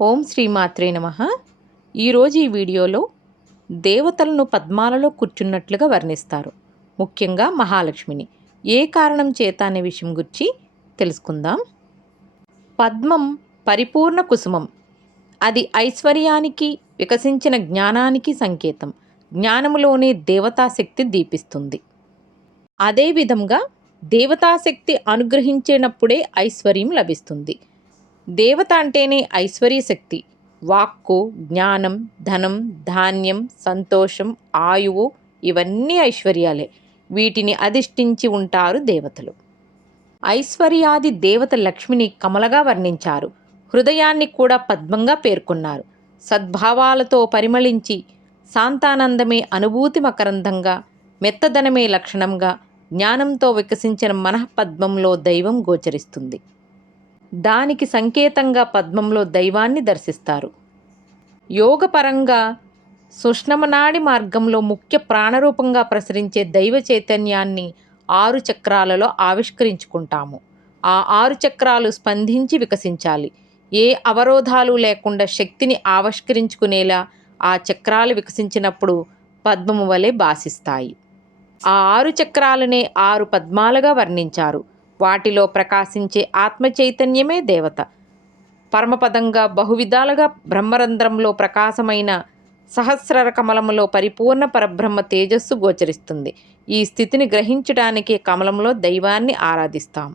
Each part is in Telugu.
ఓం శ్రీమాత్రే నమః. ఈరోజు ఈ వీడియోలో దేవతలను పద్మాలలో కూర్చున్నట్లుగా వర్ణిస్తారు. ముఖ్యంగా మహాలక్ష్మిని. ఏ కారణం చేత అనే విషయం గురించి తెలుసుకుందాం. పద్మం పరిపూర్ణ కుసుమం. అది ఐశ్వర్యానికి, వికసించిన జ్ఞానానికి సంకేతం. జ్ఞానములోనే దేవతాశక్తి దీపిస్తుంది. అదేవిధంగా దేవతాశక్తి అనుగ్రహించినప్పుడే ఐశ్వర్యం లభిస్తుంది. దేవత అంటేనే ఐశ్వర్య శక్తి. వాక్కు, జ్ఞానం, ధనం, ధాన్యం, సంతోషం, ఆయువు ఇవన్నీ ఐశ్వర్యాలే. వీటిని అధిష్ఠించి ఉంటారు దేవతలు. ఐశ్వర్యాది దేవత లక్ష్మిని కమలగా వర్ణించారు. హృదయాన్ని కూడా పద్మంగా పేర్కొన్నారు. సద్భావాలతో పరిమళించి శాంతానందమే అనుభూతి మకరందంగా, మెత్తదనమే లక్షణంగా, జ్ఞానంతో వికసించిన మనఃపద్మంలో దైవం గోచరిస్తుంది. దానికి సంకేతంగా పద్మంలో దైవాన్ని దర్శిస్తారు. యోగపరంగా సుష్ణమనాడి మార్గంలో ముఖ్య ప్రాణరూపంగా ప్రసరించే దైవ చైతన్యాన్ని 6 చక్రాలలో ఆవిష్కరించుకుంటాము. ఆ 6 చక్రాలు స్పందించి వికసించాలి. ఏ అవరోధాలు లేకుండా శక్తిని ఆవిష్కరించుకునేలా ఆ చక్రాలు వికసించినప్పుడు పద్మము వలె భాసిస్తాయి. ఆ 6 చక్రాలనే 6 పద్మాలుగా వర్ణించారు. వాటిలో ప్రకాశించే ఆత్మ చైతన్యమే దేవత. పరమపదంగా బహువిధాలుగా బ్రహ్మరంధ్రంలో ప్రకాశమైన సహస్రర కమలములో పరిపూర్ణ పరబ్రహ్మ తేజస్సు గోచరిస్తుంది. ఈ స్థితిని గ్రహించడానికి కమలంలో దైవాన్ని ఆరాధిస్తాం.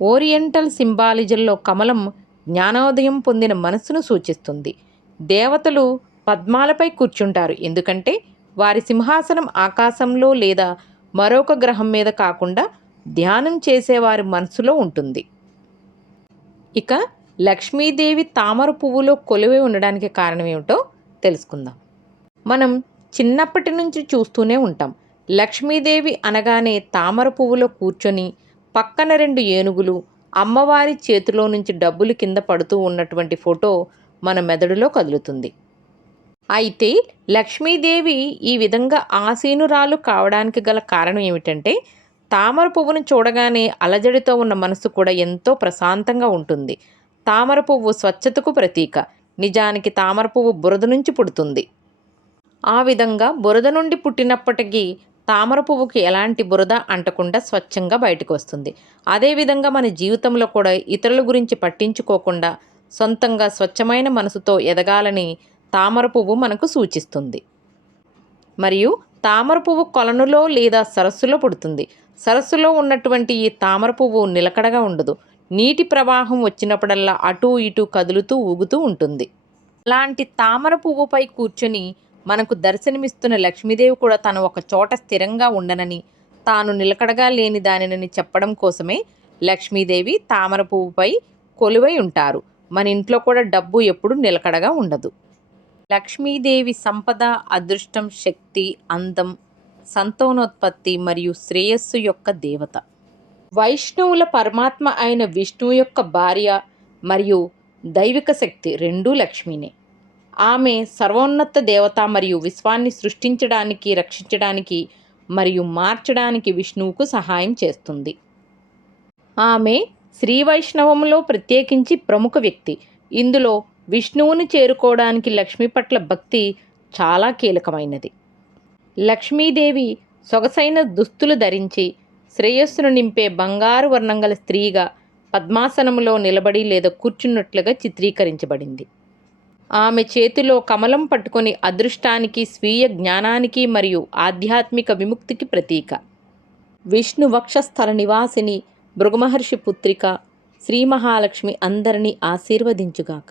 ఓరియంటల్ సింబాలిజంలో కమలం జ్ఞానోదయం పొందిన మనస్సును సూచిస్తుంది. దేవతలు పద్మాలపై కూర్చుంటారు. ఎందుకంటే వారి సింహాసనం ఆకాశంలో లేదా మరొక గ్రహం మీద కాకుండా ధ్యానం చేసేవారి మనసులో ఉంటుంది. ఇక లక్ష్మీదేవి తామర పువ్వులో కొలువై ఉండడానికి కారణం ఏమిటో తెలుసుకుందాం. మనం చిన్నప్పటి నుంచి చూస్తూనే ఉంటాం. లక్ష్మీదేవి అనగానే తామర పువ్వులో కూర్చొని పక్కన 2 ఏనుగులు, అమ్మవారి చేతిలో నుంచి డబ్బులు కింద పడుతూ ఉన్నటువంటి ఫోటో మన మెదడులో కదులుతుంది. అయితే లక్ష్మీదేవి ఈ విధంగా ఆసీనురాలు కావడానికి గల కారణం ఏమిటంటే, తామర పువ్వును చూడగానే అలజడితో ఉన్న మనసు కూడా ఎంతో ప్రశాంతంగా ఉంటుంది. తామర పువ్వు స్వచ్ఛతకు ప్రతీక. నిజానికి తామర పువ్వు బురద నుంచి పుడుతుంది. ఆ విధంగా బురద నుండి పుట్టినప్పటికీ తామర పువ్వుకి ఎలాంటి బురద అంటకుండా స్వచ్ఛంగా బయటకు వస్తుంది. అదేవిధంగా మన జీవితంలో కూడా ఇతరుల గురించి పట్టించుకోకుండా సొంతంగా స్వచ్ఛమైన మనసుతో ఎదగాలని తామర పువ్వు మనకు సూచిస్తుంది. మరియు తామర పువ్వు కొలనులో లేదా సరస్సులో పుడుతుంది. సరస్సులో ఉన్నటువంటి ఈ తామర పువ్వు నిలకడగా ఉండదు. నీటి ప్రవాహం వచ్చినప్పుడల్లా అటూ ఇటూ కదులుతూ ఊగుతూ ఉంటుంది. అలాంటి తామర పువ్వుపై కూర్చొని మనకు దర్శనమిస్తున్న లక్ష్మీదేవి కూడా తను ఒక చోట స్థిరంగా ఉండనని, తాను నిలకడగా లేని దానినని చెప్పడం కోసమే లక్ష్మీదేవి తామర పువ్వుపై కొలువై ఉంటారు. మన ఇంట్లో కూడా డబ్బు ఎప్పుడు నిలకడగా ఉండదు. లక్ష్మీదేవి సంపద, అదృష్టం, శక్తి, అందం, సంతానోత్పత్తి మరియు శ్రేయస్సు యొక్క దేవత. వైష్ణవుల పరమాత్మ అయిన విష్ణువు యొక్క భార్య మరియు దైవిక శక్తి రెండూ లక్ష్మీనే. ఆమె సర్వోన్నత దేవత మరియు విశ్వాన్ని సృష్టించడానికి, రక్షించడానికి మరియు మార్చడానికి విష్ణువుకు సహాయం చేస్తుంది. ఆమె శ్రీ వైష్ణవంలో ప్రత్యేకించి ప్రముఖ వ్యక్తి. ఇందులో విష్ణువుని చేరుకోవడానికి లక్ష్మి పట్ల భక్తి చాలా కీలకమైనది. లక్ష్మీదేవి సొగసైన దుస్తులు ధరించి శ్రేయస్సును నింపే బంగారు వర్ణం గల స్త్రీగా పద్మాసనంలో నిలబడి లేదా కూర్చున్నట్లుగా చిత్రీకరించబడింది. ఆమె చేతిలో కమలం పట్టుకొని అదృష్టానికి, స్వీయ జ్ఞానానికి మరియు ఆధ్యాత్మిక విముక్తికి ప్రతీక. విష్ణు వక్షస్థల నివాసిని, భృగుమహర్షి పుత్రిక శ్రీ మహాలక్ష్మి అందరినీ ఆశీర్వదించుగాక.